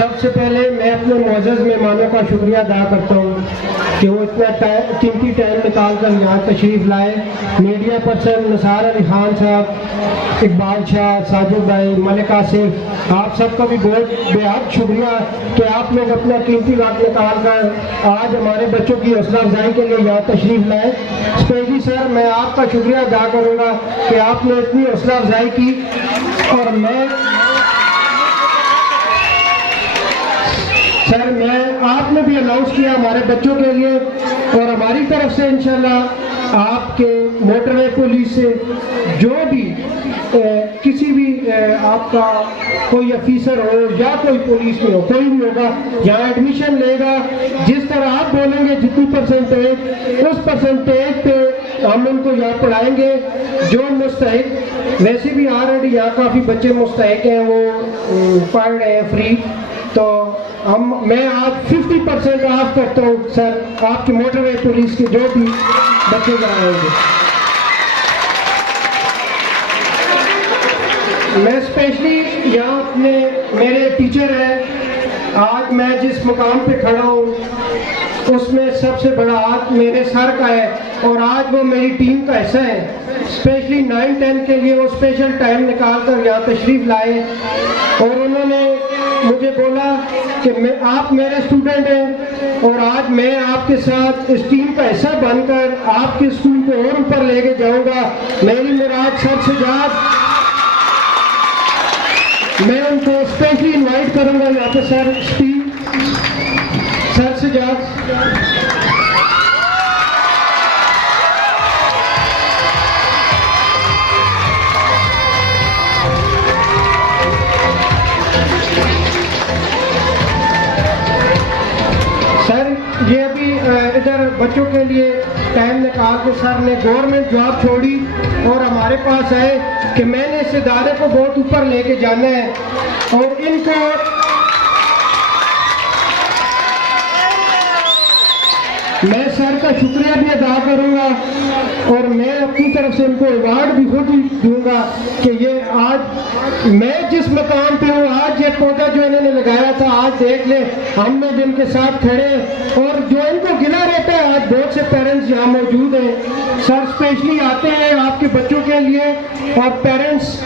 सबसे पहले मैं अपने मुअज़्ज़ज़ मेहमानों का शुक्रिया अदा करता हूँ कि वो इतना कीमती टाइम निकाल कर यहाँ तशरीफ़ लाए। मीडिया पर्सन निसार अली खान साहब, इकबाल शाह, साजिद भाई, मलिक आसिफ, आप सबका भी बहुत बेहद शुक्रिया कि आप लोग अपना कीमती वक्त निकाल कर आज हमारे बच्चों की हौसला अफजाई के लिए यहाँ तशरीफ़ लाए। स्पेशली सर मैं आपका शुक्रिया अदा करूँगा कि आपने इतनी हौसला अफजाई की। और मैं आपने भी अनाउंस किया हमारे बच्चों के लिए, और हमारी तरफ से इंशाल्लाह आपके मोटरवे पुलिस से जो भी किसी भी आपका कोई ऑफिसर हो या कोई पुलिस में हो, कोई भी होगा यहाँ एडमिशन लेगा, जिस तरह आप बोलेंगे जितनी परसेंटेज, उस परसेंटेज पे हम उनको यहाँ पढ़ाएंगे। जो मुस्तहिक, वैसे भी ऑलरेडी यहाँ काफ़ी बच्चे मुस्तहिक हैं, वो पढ़ रहे हैं फ्री, तो मैं आज 50% ऑफ करता हूँ सर आपकी मोटरवे पुलिस के जो भी बच्चे आएंगे। मैं स्पेशली यहाँ अपने मेरे टीचर हैं, आज मैं जिस मुकाम पे खड़ा हूँ उसमें सबसे बड़ा हाथ मेरे सर का है, और आज वो मेरी टीम का हिस्सा है। स्पेशली 9-10 के लिए वो स्पेशल टाइम निकाल कर यहाँ तशरीफ़ लाए, और उन्होंने मुझे बोला कि आप मेरे स्टूडेंट हैं और आज मैं आपके साथ इस टीम का हिस्सा बनकर आपके स्कूल को और ऊपर लेके जाऊंगा। मेरी मुराद सर सजाद, मैं उनको स्पेशली इनवाइट करूंगा यहाँ पे सर सजाद। ये अभी इधर बच्चों के लिए टाइम निकाल के सर ने गवर्नमेंट जॉब छोड़ी और हमारे पास आए कि मैंने इस इदारे को बहुत ऊपर लेके जाना है, और इनको मैं सर का शुक्रिया भी अदा करूंगा, और मैं अपनी तरफ से उनको अवार्ड भी खुद ही दूंगा कि ये आज मैं जिस मकाम पे हूँ, आज ये पौधा जो इन्होंने लगाया था, आज देख ले हमने जिनके साथ खड़े, और जो इनको गिला रहता है, आज बहुत से पेरेंट्स यहाँ मौजूद हैं। सर स्पेशली आते हैं आपके बच्चों के लिए, और पेरेंट्स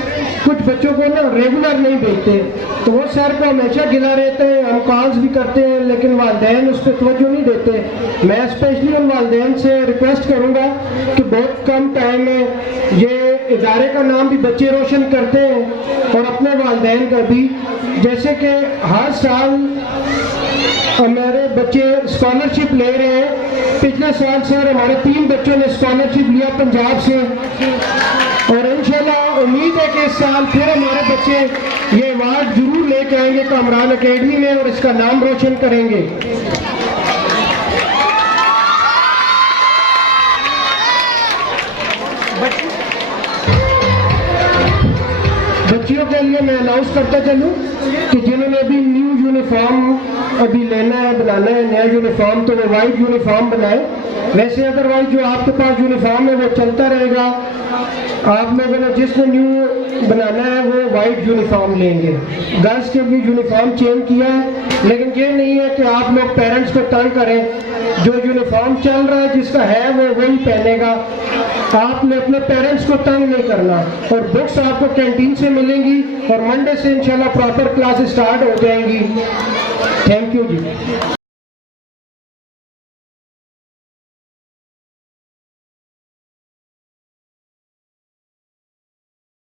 कुछ बच्चों को ना रेगुलर नहीं भेजते, तो वो सर को हमेशा गिला रहते हैं। हम कॉल्स भी करते हैं लेकिन वालिदैन उस पर तवज्जो नहीं देते। मैं स्पेशली उन वालिदैन से रिक्वेस्ट करूँगा कि बहुत कम टाइम में ये इदारे का नाम भी बच्चे रोशन करते हैं और अपने वालिदैन का भी, जैसे कि हर साल हमारे बच्चे स्कॉलरशिप ले रहे हैं। पिछले साल सर हमारे 3 बच्चों ने स्कॉलरशिप लिया पंजाब से, और इंशाल्लाह उम्मीद है कि इस साल फिर हमारे बच्चे ये अवार्ड जरूर लेके आएंगे कामरान एकेडमी में और इसका नाम रोशन करेंगे। बच्चियों के लिए मैं अनाउंस करता चलूँ कि जिन्होंने अभी न्यू यूनिफॉर्म अभी लेना है, बनाना है नया यूनिफॉर्म, तो वो वाइट यूनिफॉर्म बनाए। वैसे अदरवाइज जो आपके पास यूनिफॉर्म है वो चलता रहेगा। आप लोगों ने जिसने न्यू बनाना है वो वाइट यूनिफॉर्म लेंगे। गर्ल्स के भी यूनिफॉर्म चेंज किया है, लेकिन ये नहीं है कि आप लोग पेरेंट्स को तंग करें। जो यूनिफॉर्म चल रहा है जिसका है वो वही पहनेगा, आपने अपने पेरेंट्स को तंग नहीं करना। और बुक्स आपको कैंटीन से मिलेंगी और मंडे से इंशाल्लाह प्रॉपर क्लास स्टार्ट हो जाएंगी।